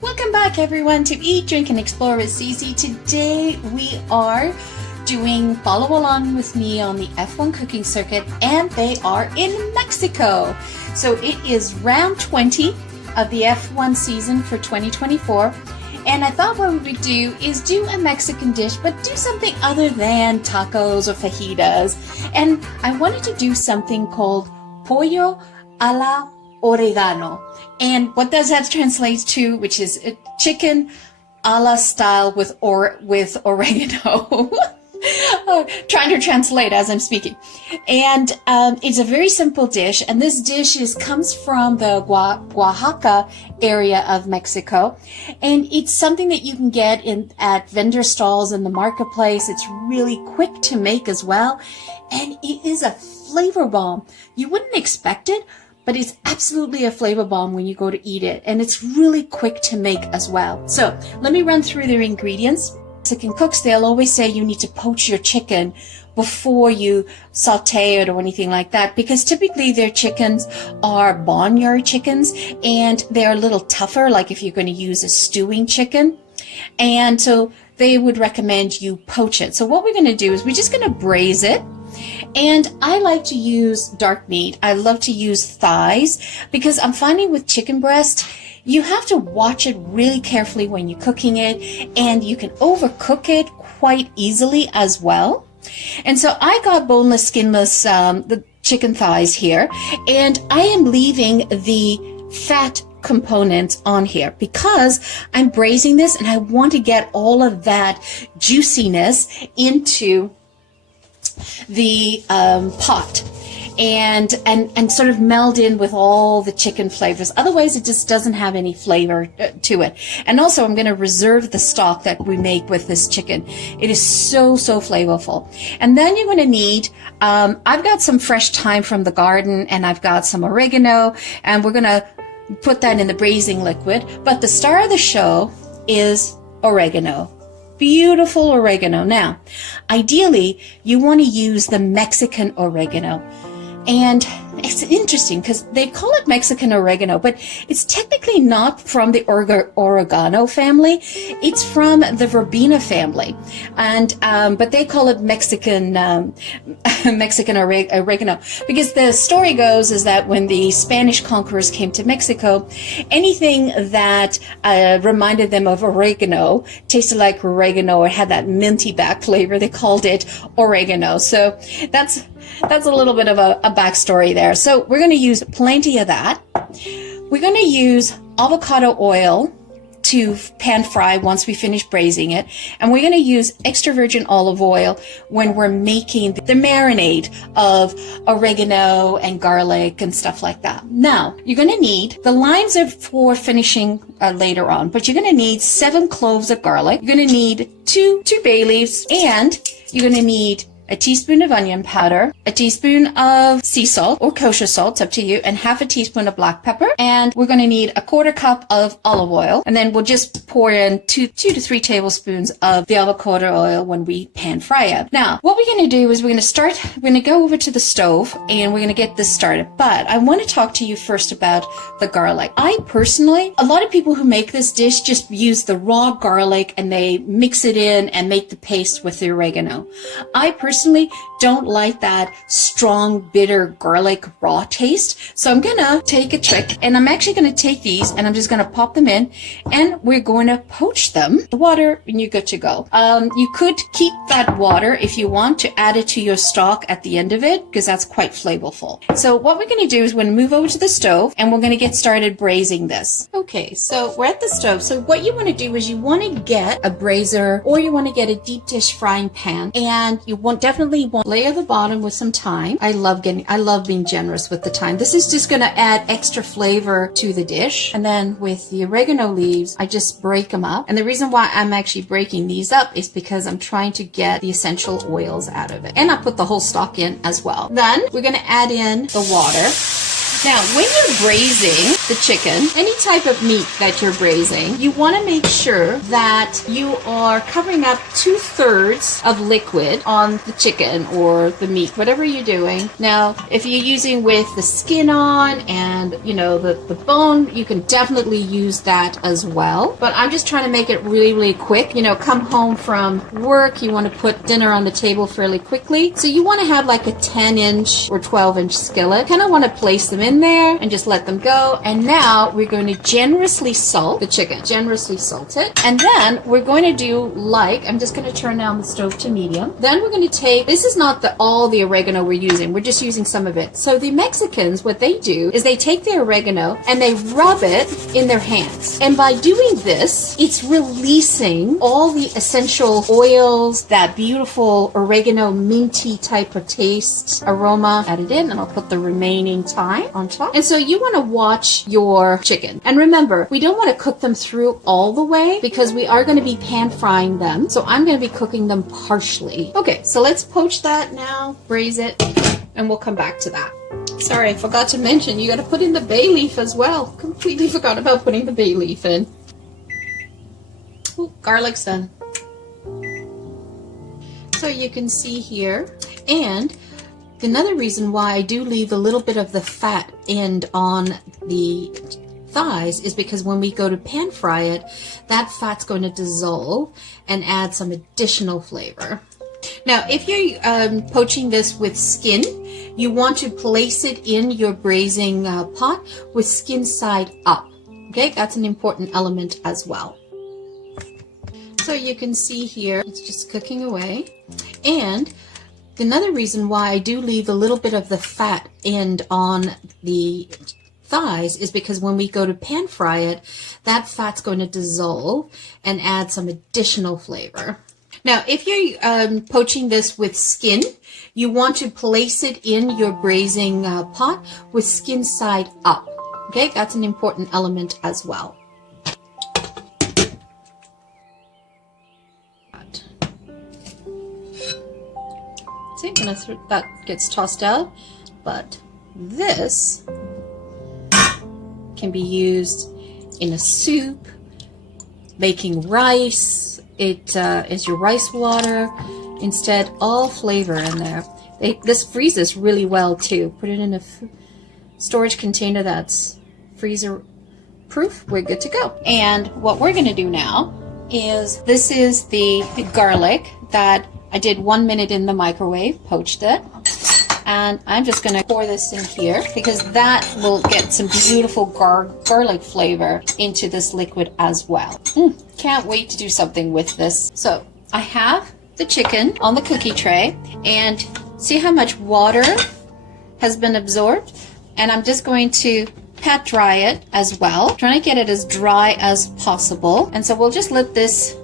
Welcome back everyone to Eat, Drink and Explore with Cece. Today we are doing follow along with me on the F1 cooking circuit, and they are in Mexico. So it is round 20 of the F1 season for 2024. And I thought what we would do is do a Mexican dish, but do something other than tacos or fajitas. And I wanted to do something called Pollo al Oregano. And what does that translate to? Which is chicken a la style with oregano. Trying to translate as I'm speaking. And it's a very simple dish. And this dish comes from the Oaxaca area of Mexico. And it's something that you can get at vendor stalls in the marketplace. It's really quick to make as well. And it is a flavor bomb. You wouldn't expect it, but it's absolutely a flavor bomb when you go to eat it. And it's really quick to make as well. So let me run through their ingredients. Mexican cooks, they'll always say you need to poach your chicken before you saute it or anything like that, because typically their chickens are barnyard chickens and they're a little tougher, like if you're going to use a stewing chicken. And so they would recommend you poach it. So what we're going to do is we're just going to braise it. And I like to use dark meat. I love to use thighs because I'm finding with chicken breast, you have to watch it really carefully when you're cooking it, and you can overcook it quite easily as well. And so I got boneless, skinless, the chicken thighs here, and I am leaving the fat components on here because I'm braising this and I want to get all of that juiciness into the pot and sort of meld in with all the chicken flavors. Otherwise it just doesn't have any flavor to it. And also I'm going to reserve the stock that we make with this chicken. It is so flavorful. And then you're going to need I've got some fresh thyme from the garden, and I've got some oregano, and we're going to put that in the braising liquid. But the star of the show is oregano. Beautiful oregano. Now, ideally, you want to use the Mexican oregano. And it's interesting because they call it Mexican oregano, but it's technically not from the oregano family. It's from the verbena family. And, but they call it Mexican oregano, because the story goes is that when the Spanish conquerors came to Mexico, anything that reminded them of oregano, tasted like oregano, or had that minty back flavor, they called it oregano. So that's a little bit of a backstory there. So we're going to use plenty of that. We're going to use avocado oil to pan fry once we finish braising it. And we're going to use extra virgin olive oil when we're making the marinade of oregano and garlic and stuff like that. Now, you're going to need, the limes are for finishing later on, but you're going to need 7 cloves of garlic. You're going to need two bay leaves, and you're going to need a teaspoon of onion powder, a teaspoon of sea salt or kosher salt, it's up to you, and half a teaspoon of black pepper. And we're going to need a 1/4 cup of olive oil. And then we'll just pour in 2 to 3 tablespoons of the avocado oil when we pan fry it. Now, what we're going to do is we're going to go over to the stove and we're going to get this started. But I want to talk to you first about the garlic. I personally, a lot of people who make this dish just use the raw garlic and they mix it in and make the paste with the oregano. I personally don't like that strong, bitter garlic raw taste. So I'm gonna take a trick, and I'm actually gonna take these and I'm just gonna pop them in, and we're going to poach them. The water, and you're good to go. You could keep that water if you want to add it to your stock at the end of it, because that's quite flavorful. So what we're gonna do is we're gonna move over to the stove and we're gonna get started braising this. Okay, so we're at the stove. So what you wanna do is you wanna get a braiser, or you wanna get a deep dish frying pan, and you definitely want to layer the bottom with some thyme. I love being generous with the thyme. This is just going to add extra flavor to the dish. And then with the oregano leaves, I just break them up. And the reason why I'm actually breaking these up is because I'm trying to get the essential oils out of it. And I put the whole stock in as well. Then we're going to add in the water. Now, when you're braising the chicken, any type of meat that you're braising, you want to make sure that you are covering up 2/3 of liquid on the chicken or the meat, whatever you're doing. Now, if you're using with the skin on and, you know, the bone, you can definitely use that as well. But I'm just trying to make it really, really quick. You know, come home from work, you want to put dinner on the table fairly quickly. So you want to have like a 10-inch or 12-inch skillet. Kind of want to place them in there and just let them go. And now we're going to generously salt the chicken. Generously salt it. And then we're going to do I'm just going to turn down the stove to medium. Then we're going to take, this is not all the oregano we're using. We're just using some of it. So the Mexicans, what they do is they take their oregano and they rub it in their hands. And by doing this, it's releasing all the essential oils, that beautiful oregano minty type of taste, aroma. Add it in and I'll put the remaining thyme on top. And so you want to watch your chicken. And remember, we don't want to cook them through all the way because we are going to be pan frying them. So I'm going to be cooking them partially. Okay, so let's poach that now, braise it, and we'll come back to that. Sorry, I forgot to mention, you got to put in the bay leaf as well. Completely forgot about putting the bay leaf in. Ooh, garlic's done. So you can see here, and another reason why I do leave a little bit of the fat end on the thighs is because when we go to pan fry it, that fat's going to dissolve and add some additional flavor. Now, if you're poaching this with skin, you want to place it in your braising pot with skin side up. Okay, that's an important element as well. So you can see here, it's just cooking away. And another reason why I do leave a little bit of the fat end on the thighs is because when we go to pan fry it, that fat's going to dissolve and add some additional flavor. Now, if you're poaching this with skin, you want to place it in your braising pot with skin side up. Okay, that's an important element as well. See, that gets tossed out, but this can be used in a soup, making rice. It is your rice water. Instead, all flavor in there. This freezes really well too. Put it in a storage container that's freezer proof. We're good to go. And what we're going to do now is, this is the garlic that I did 1 minute in the microwave, poached it. And I'm just going to pour this in here because that will get some beautiful garlic flavor into this liquid as well. Can't wait to do something with this. So I have the chicken on the cookie tray, and see how much water has been absorbed? And I'm just going to pat dry it as well, trying to get it as dry as possible. And so we'll just let this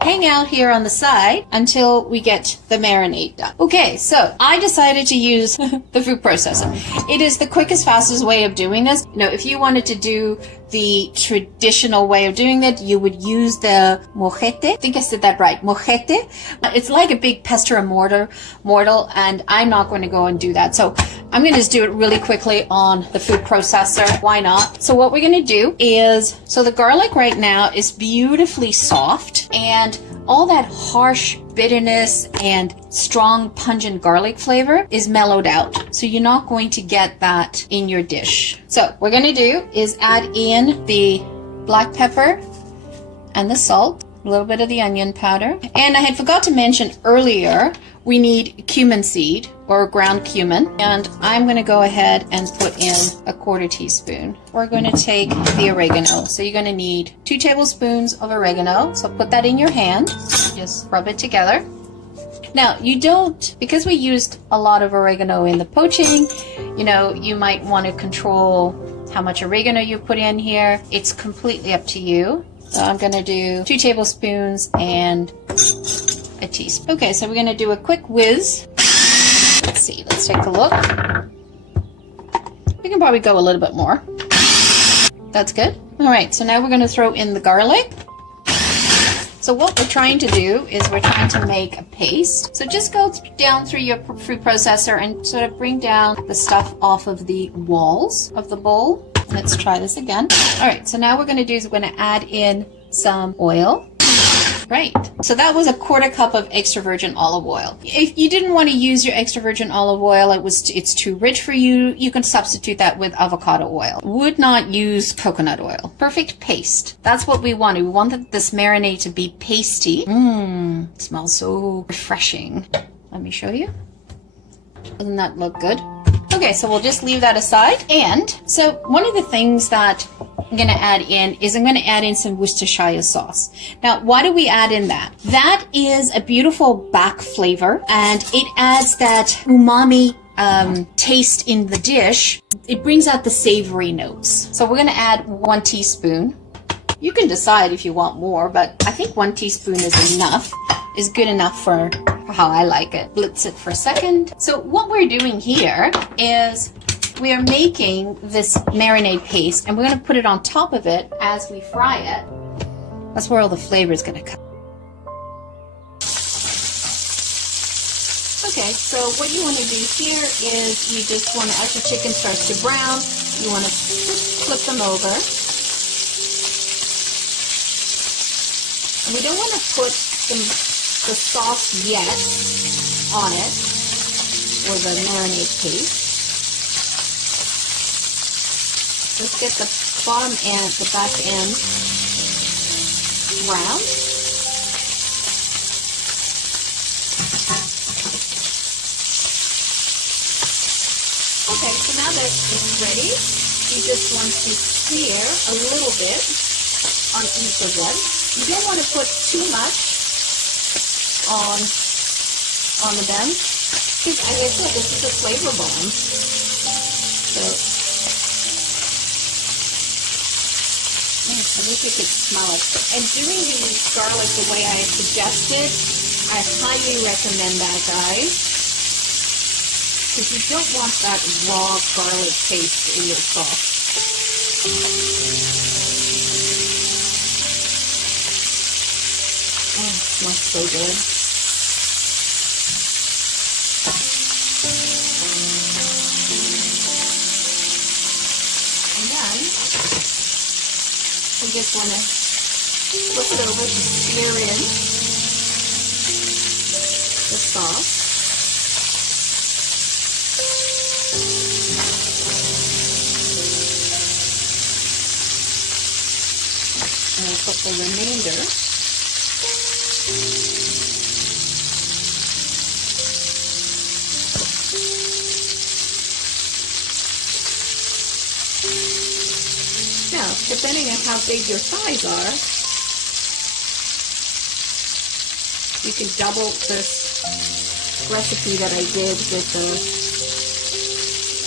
hang out here on the side until we get the marinade done. Okay, so I decided to use the food processor. It is the quickest, fastest way of doing this. You know, if you wanted to do the traditional way of doing it, you would use the mojete. I think I said that right, mojete. It's like a big pestle and mortar, and I'm not going to go and do that. So I'm going to just do it really quickly on the food processor. Why not? So what we're going to do is, so the garlic right now is beautifully soft, and all that harsh bitterness and strong pungent garlic flavor is mellowed out. So you're not going to get that in your dish. So what we're going to do is add in the black pepper and the salt, a little bit of the onion powder. And I had forgot to mention earlier, we need cumin seed or ground cumin. And I'm going to go ahead and put in a 1/4 teaspoon. We're going to take the oregano. So you're going to need 2 tablespoons of oregano. So put that in your hand. Just rub it together. Now, you don't, because we used a lot of oregano in the poaching, you know, you might want to control how much oregano you put in here. It's completely up to you. So I'm going to do 2 tablespoons and a teaspoon. Okay, so we're going to do a quick whiz. Let's see, let's take a look. We can probably go a little bit more. That's good. All right, so now we're going to throw in the garlic. So what we're trying to do is we're trying to make a paste. So just go down through your food processor and sort of bring down the stuff off of the walls of the bowl. Let's try this again. All right, so now what we're going to do is we're going to add in some oil. Right, so that was a 1/4 cup of extra virgin olive oil. If you didn't want to use your extra virgin olive oil, it's too rich for you, you can substitute that with avocado oil. Would not use coconut oil. Perfect paste. That's what we wanted. We wanted this marinade to be pasty. It smells so refreshing. Let me show you. Doesn't that look good? Okay, so we'll just leave that aside. And so one of the things that I'm going to add in is I'm going to add in some Worcestershire sauce. Now, why do we add in that? That is a beautiful back flavor, and it adds that umami taste in the dish. It brings out the savory notes. So we're going to add 1 teaspoon. You can decide if you want more, but I think 1 teaspoon is enough, is good enough for how I like it. Blitz it for a second. So what we're doing here is we are making this marinade paste, and we're going to put it on top of it as we fry it. That's where all the flavor is going to come. Okay, so what you want to do here is you just want to, as the chicken starts to brown, you want to flip them over. And we don't want to put the sauce yet on it, or the marinade paste. Let's get the bottom and the back end brown. Okay, so now that it's ready, you just want to sear a little bit on each of them. You don't want to put too much on them, because as I said, this is a flavor bomb. So I wish you could smell it. And doing the garlic the way I suggested, I highly recommend that, guys. Because you don't want that raw garlic taste in your sauce. Oh, it smells so good. And then we just want to flip it over to sear in the sauce. And we'll put the remainder now, depending on how big your thighs are, you can double this recipe that I did with the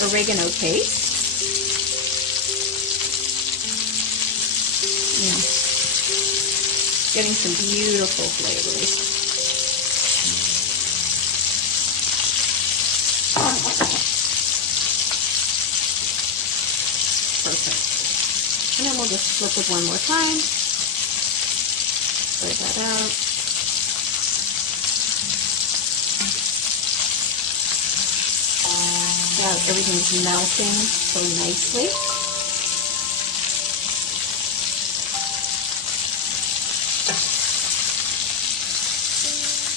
oregano paste. Yeah. Getting some beautiful flavors. Perfect. And then we'll just flip it one more time. Spread that out. Now everything's melting so nicely.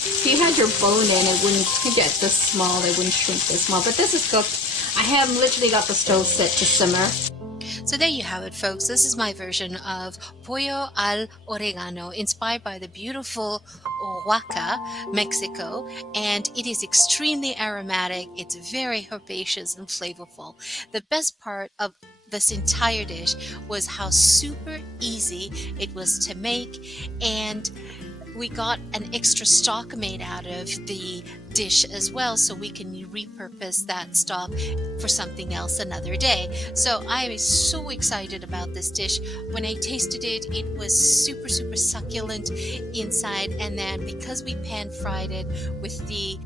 If you had your bone in, it wouldn't get this small, it wouldn't shrink this small. But this is cooked. I have literally got the stove set to simmer. So there you have it, folks. This is my version of Pollo al Oregano, inspired by the beautiful Oaxaca, Mexico, and it is extremely aromatic. It's very herbaceous and flavorful. The best part of this entire dish was how super easy it was to make, and we got an extra stock made out of the dish as well, so we can repurpose that stock for something else another day. So I was so excited about this dish. When I tasted it, it was super succulent inside, and then because we pan fried it with the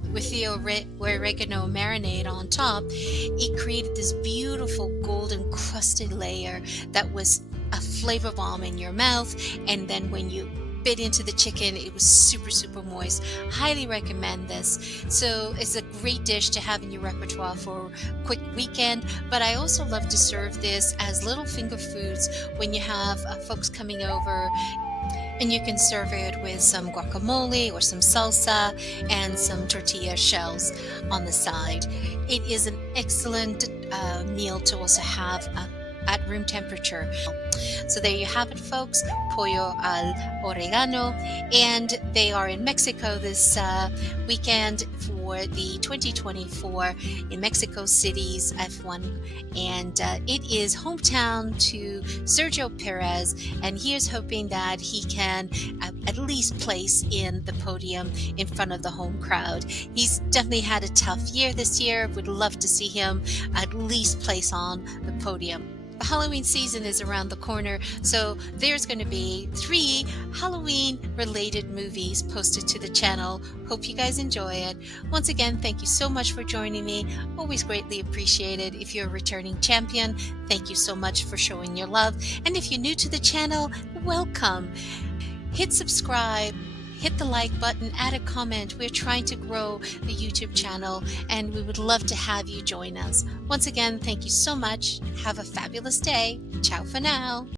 oregano marinade on top, it created this beautiful golden crusted layer that was a flavor bomb in your mouth. And then when you bit into the chicken. It was super, super moist. Highly recommend this. So it's a great dish to have in your repertoire for a quick weekend. But I also love to serve this as little finger foods when you have folks coming over, and you can serve it with some guacamole or some salsa and some tortilla shells on the side. It is an excellent meal to also have at room temperature. So there you have it, folks. Pollo al Oregano, and they are in Mexico this weekend for the 2024 in Mexico City's F1, and it is hometown to Sergio Perez, and he is hoping that he can at least place in the podium in front of the home crowd. He's definitely had a tough year this year. Would love to see him at least place on the podium. The Halloween season is around the corner, so there's going to be 3 Halloween related movies posted to the channel. Hope you guys enjoy it. Once again, thank you so much for joining me. Always greatly appreciated. If you're a returning champion, thank you so much for showing your love. And if you're new to the channel, welcome. Hit subscribe. Hit the like button, add a comment. We're trying to grow the YouTube channel, and we would love to have you join us. Once again, thank you so much. Have a fabulous day. Ciao for now.